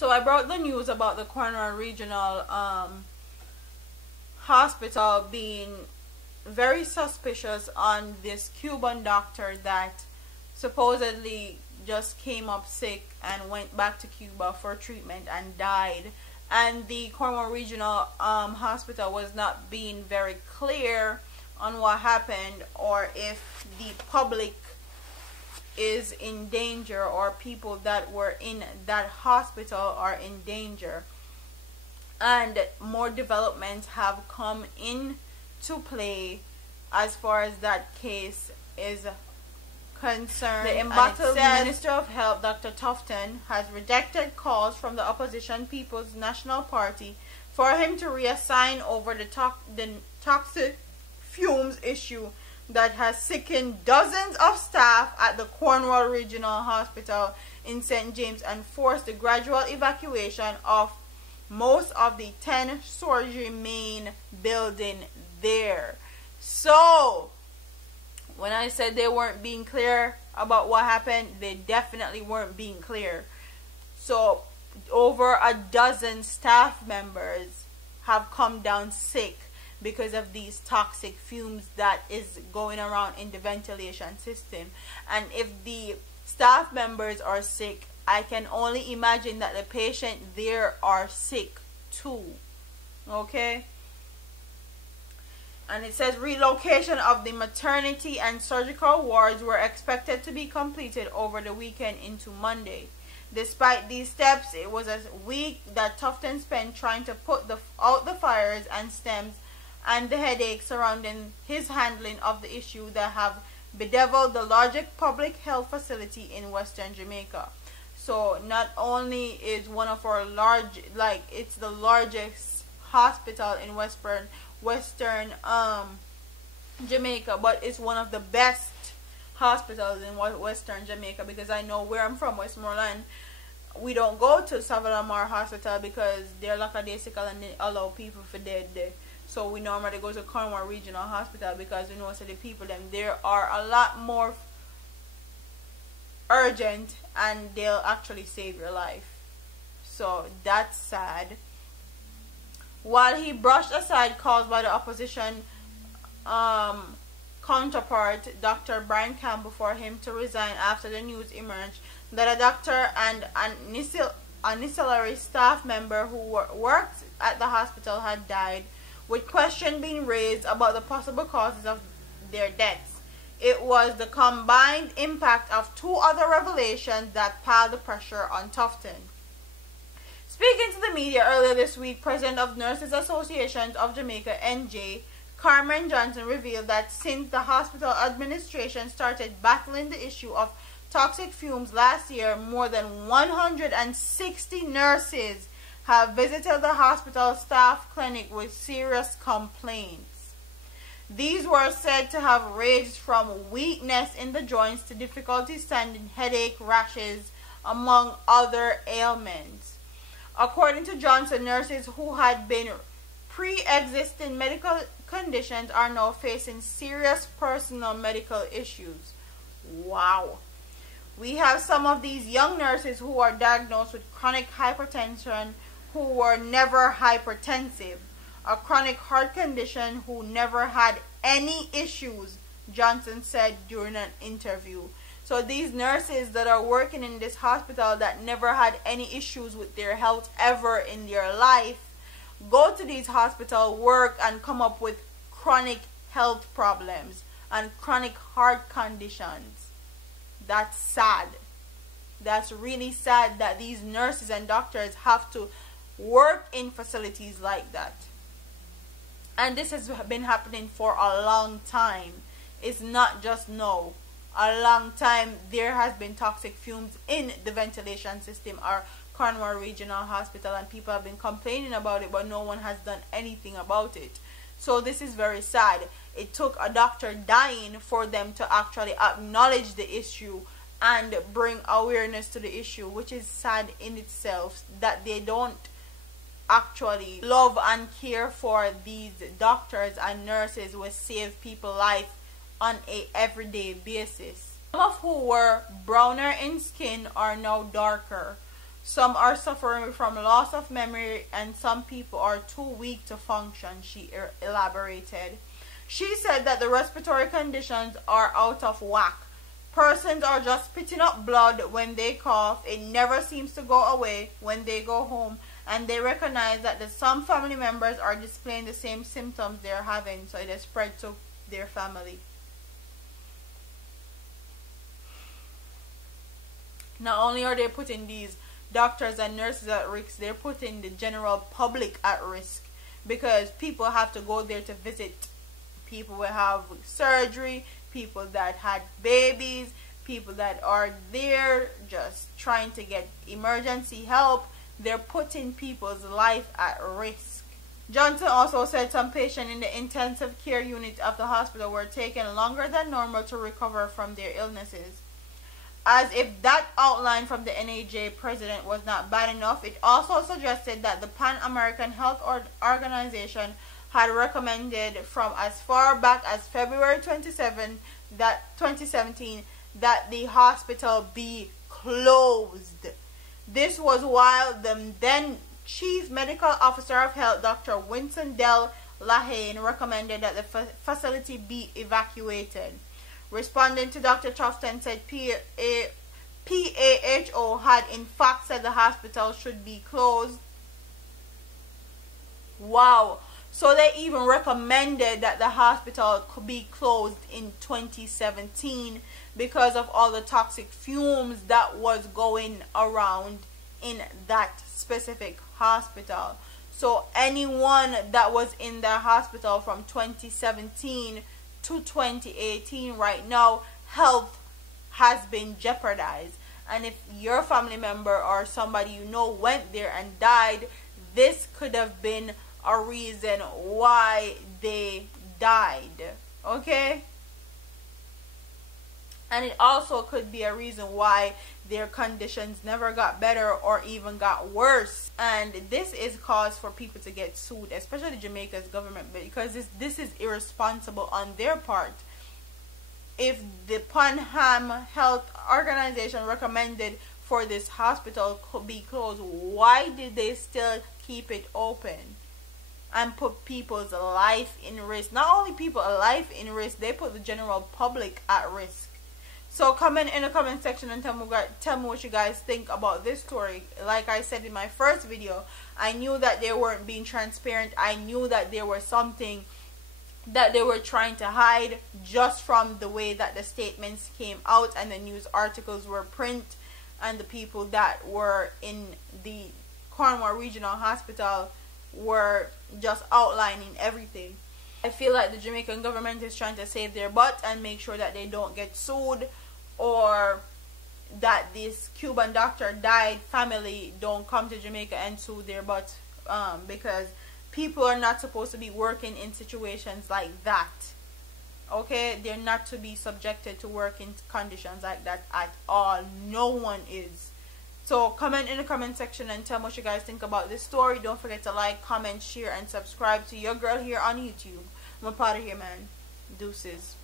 So I brought the news about the Cornwall Regional Hospital being very suspicious on this Cuban doctor that supposedly just came up sick and went back to Cuba for treatment and died. And the Cornwall Regional Hospital was not being very clear on what happened, or if the public is in danger, or people that were in that hospital are in danger. And more developments have come into play as far as that case is concerned. The embattled Minister of Health, Dr. Tufton, has rejected calls from the opposition People's National Party for him to reassign over the toxic fumes issue that has sickened dozens of staff at the Cornwall Regional Hospital in St. James and forced the gradual evacuation of most of the 10-story main building there. So, when I said they weren't being clear about what happened, they definitely weren't being clear. So, over a dozen staff members have come down sick because of these toxic fumes that is going around in the ventilation system. And if the staff members are sick, I can only imagine that the patient there are sick too. Okay? And it says relocation of the maternity and surgical wards were expected to be completed over the weekend into Monday. Despite these steps, it was a week that Tufton spent trying to put out the fires and stems and the headaches surrounding his handling of the issue that have bedeviled the largest public health facility in Western Jamaica. So not only is one of our it's the largest hospital in Western Jamaica, but it's one of the best hospitals in Western Jamaica, because I know where I'm from, Westmoreland, we don't go to Savalamar Hospital because they're lackadaisical and they allow people for dead there. So we normally go to Cornwall Regional Hospital because we know so the people them there are a lot more urgent and they'll actually save your life. So that's sad. While he brushed aside calls by the opposition counterpart, Dr. Brian Campbell, for him to resign after the news emerged that a doctor and an ancillary staff member who worked at the hospital had died, with questions being raised about the possible causes of their deaths. It was the combined impact of two other revelations that piled the pressure on Tufton. Speaking to the media earlier this week, President of Nurses Association of Jamaica, NJ, Carmen Johnson, revealed that since the hospital administration started battling the issue of toxic fumes last year, more than 160 nurses have visited the hospital staff clinic with serious complaints. These were said to have ranged from weakness in the joints to difficulty standing, headache, rashes, among other ailments. According to Johnson, nurses who had been pre-existing medical conditions are now facing serious personal medical issues. Wow. We have some of these young nurses who are diagnosed with chronic hypertension who were never hypertensive, a chronic heart condition who never had any issues, Johnson said during an interview. So these nurses that are working in this hospital that never had any issues with their health ever in their life, go to these hospitals, work, and come up with chronic health problems and chronic heart conditions. That's sad. That's really sad that these nurses and doctors have to work in facilities like that. And this has been happening for a long time. It's not just now. A long time there has been toxic fumes in the ventilation system or Cornwall Regional Hospital, and people have been complaining about it, but no one has done anything about it. So this is very sad. It took a doctor dying for them to actually acknowledge the issue and bring awareness to the issue, which is sad in itself that they don't actually love and care for these doctors and nurses who save people's life on a everyday basis. Some of who were browner in skin are now darker. Some are suffering from loss of memory, and some people are too weak to function, she elaborated. She said that the respiratory conditions are out of whack. Persons are just spitting up blood when they cough. It never seems to go away when they go home, and they recognize that some family members are displaying the same symptoms they're having, so it has spread to their family. Not only are they putting these doctors and nurses at risk, they're putting the general public at risk, because people have to go there to visit. People will have surgery, people that had babies, people that are there just trying to get emergency help. They're putting people's life at risk. Johnson also said some patients in the intensive care unit of the hospital were taking longer than normal to recover from their illnesses. As if that outline from the NAJ president was not bad enough, it also suggested that the Pan American Health Organization had recommended from as far back as February 2017 that the hospital be closed. This was while the then Chief Medical Officer of Health, Dr. Winston Del Lahane, recommended that the facility be evacuated. Responding to Dr. Troughton said PAHO had in fact said the hospital should be closed. Wow. So they even recommended that the hospital could be closed in 2017 because of all the toxic fumes that was going around in that specific hospital. So anyone that was in that hospital from 2017 to 2018 right now, health has been jeopardized. And if your family member or somebody you know went there and died, this could have been a reason why they died. Okay? And it also could be a reason why their conditions never got better or even got worse. And this is cause for people to get sued, especially Jamaica's government, because this is irresponsible on their part. If the Panham Health Organization recommended for this hospital to be closed, why did they still keep it open and put people's life in risk? Not only people's life in risk, they put the general public at risk. So comment in the comment section and tell me what you guys think about this story. Like I said in my first video, I knew that they weren't being transparent. I knew that there was something that they were trying to hide just from the way that the statements came out and the news articles were print, and the people that were in the Cornwall Regional Hospital were just outlining everything. I feel like the Jamaican government is trying to save their butt and make sure that they don't get sued, or that this Cuban doctor died family don't come to Jamaica and sue their butt, because people are not supposed to be working in situations like that. Okay, they're not to be subjected to working conditions like that at all. No one is. So comment in the comment section and tell me what you guys think about this story. Don't forget to like, comment, share, and subscribe to your girl here on YouTube. I'm a part of here, man. Deuces.